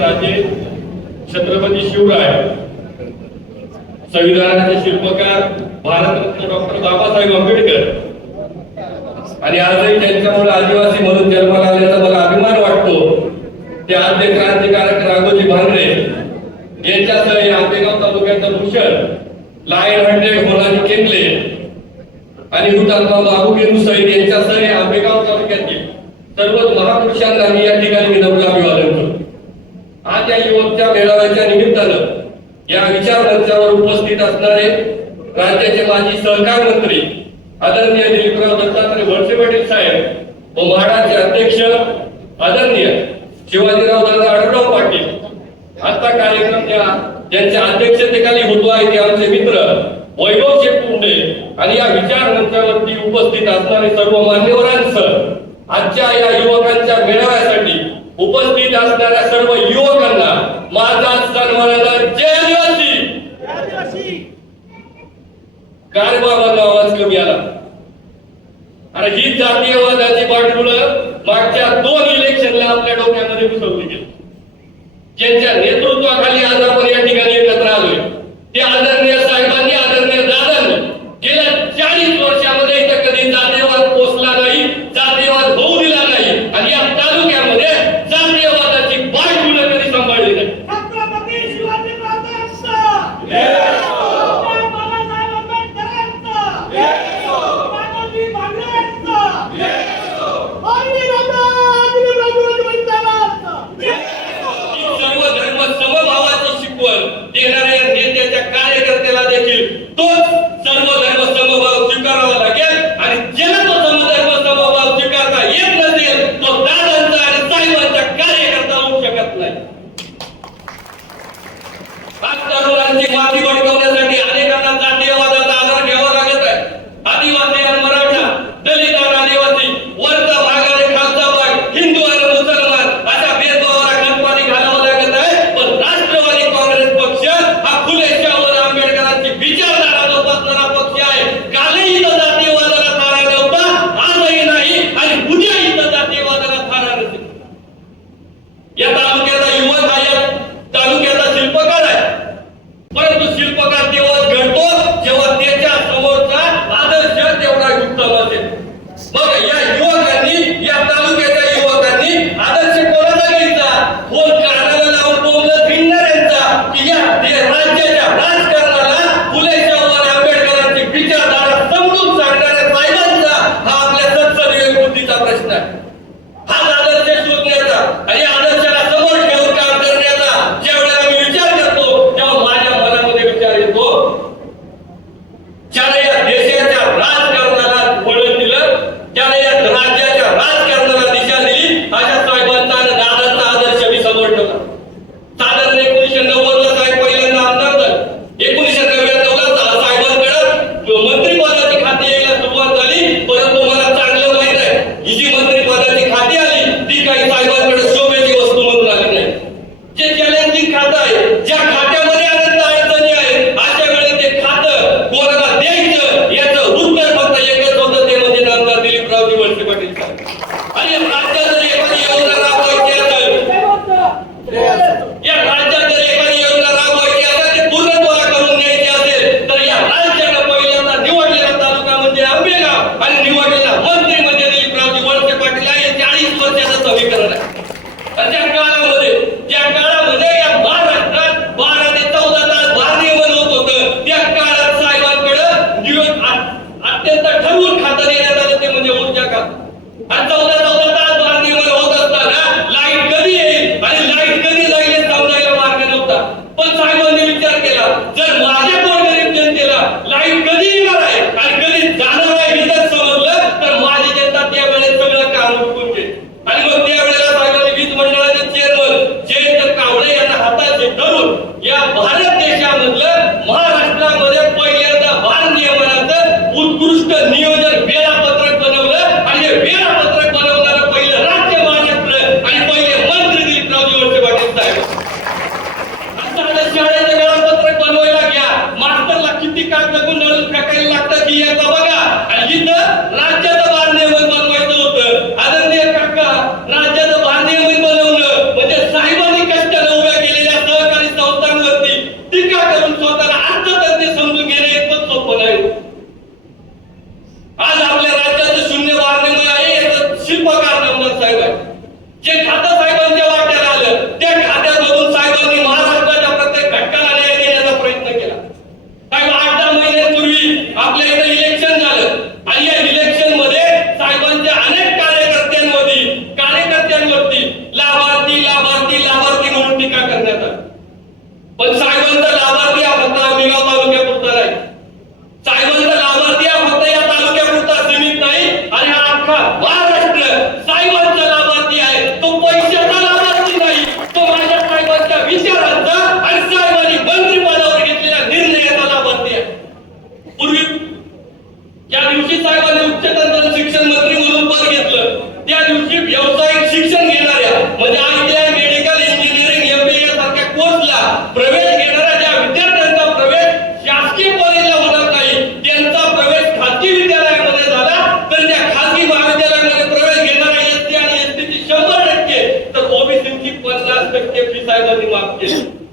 राजे छत्रपती शिवराय संविधानाचे शिल्पकार भारतरत्न डॉक्टर बाबासाहेब आंबेडकर. आणि आजही त्यांच्यामुळे आदिवासी म्हणून जन्माला आल्याचा मला अभिमान वाटतो. ते आद्य क्रांतिकारक राघोजी भांगरे यांच्यासह आंबेगाव तालुक्याचं भूषण लायन हंडे मोलाजी केंगले आणि हुतात्मा बाबू केंदू सैनिक यांच्यासह आंबेगाव तालुक्यातील सर्वच महापुरुषांनाही या ठिकाणी या विचार मंचावर उपस्थित असणारे राज्याचे माजी सहकार मंत्री आदरणीय दिलीपराव दत्तात्रय वळसे पाटील साहेब व म्हाडाचे अध्यक्ष आदरणीय शिवाजीराव दादा आढळराव पाटील. आता कार्यक्रम या ज्यांच्या अध्यक्षतेखाली होतो आहे ते आमचे मित्र वैभव शेटकुंडे आणि या विचार मंचावरती उपस्थित असणारे सर्व मान्यवरांसह आजच्या या युवकांच्या मेळाव्यासाठी उपस्थित असणाऱ्या सर्व युवकांना कारभाराला आवाज कमी आला. आणि ही जातीयवादाची पाठपुलं मागच्या दोन इलेक्शनला आपल्या डोक्यामध्ये घुसवली गेली. ज्यांच्या नेतृत्वाखाली आज आपण या ठिकाणी एकत्र आलोय ते आदरणीय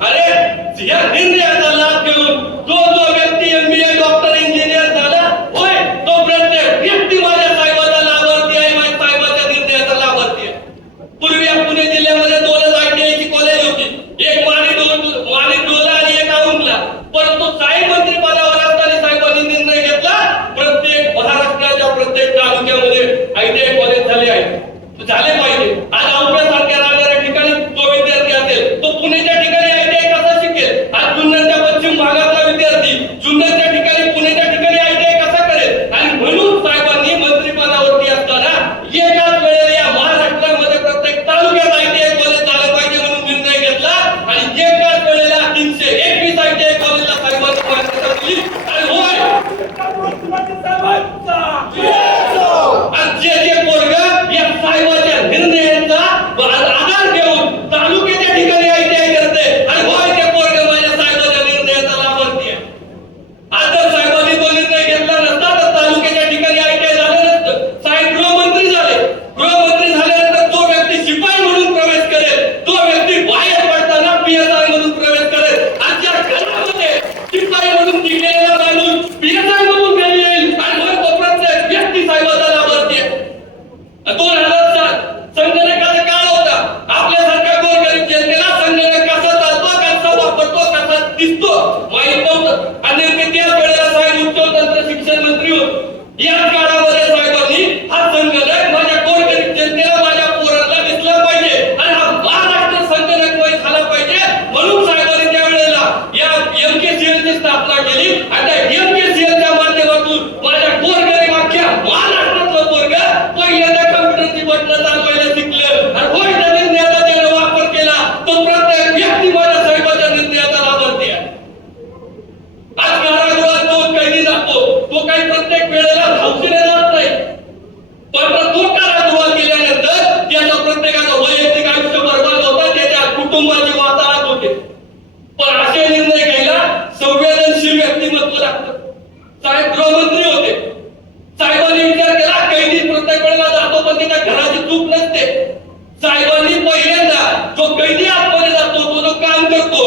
अरे सिया निर्णय शाळेत गृहमंत्री होते. साहेबांनी विचार केला कैदी प्रत्येक वेळेला जातो पण त्याच्या घराची चूक नसते. साहेबांनी पहिल्यांदा जो कैदी आतमध्ये जातो तो जो काम करतो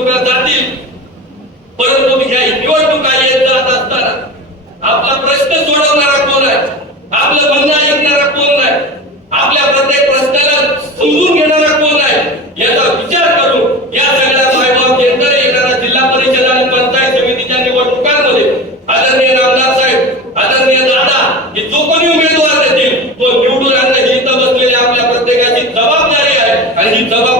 निवडणुका जातील. परंतु ह्या निवडणुका येत जात असताना आपला प्रश्न सोडवणारा कोण आहे? आपलं म्हणणं ऐकणारा कोण आहे? आपल्या प्रत्येक प्रश्नाला समजून घेणारा कोण आहे? याचा विचार करून या सगळ्या मायबाप केंद्र येणारा जिल्हा परिषद आणि पंचायत समितीच्या निवडणुकांमध्ये आदरणीय रामदास साहेब आदरणीय दादा हे जो कोणी उमेदवार देतील तो निवडून आणणं ही बसलेल्या आपल्या प्रत्येकाची जबाबदारी आहे. आणि ही जबाबदारी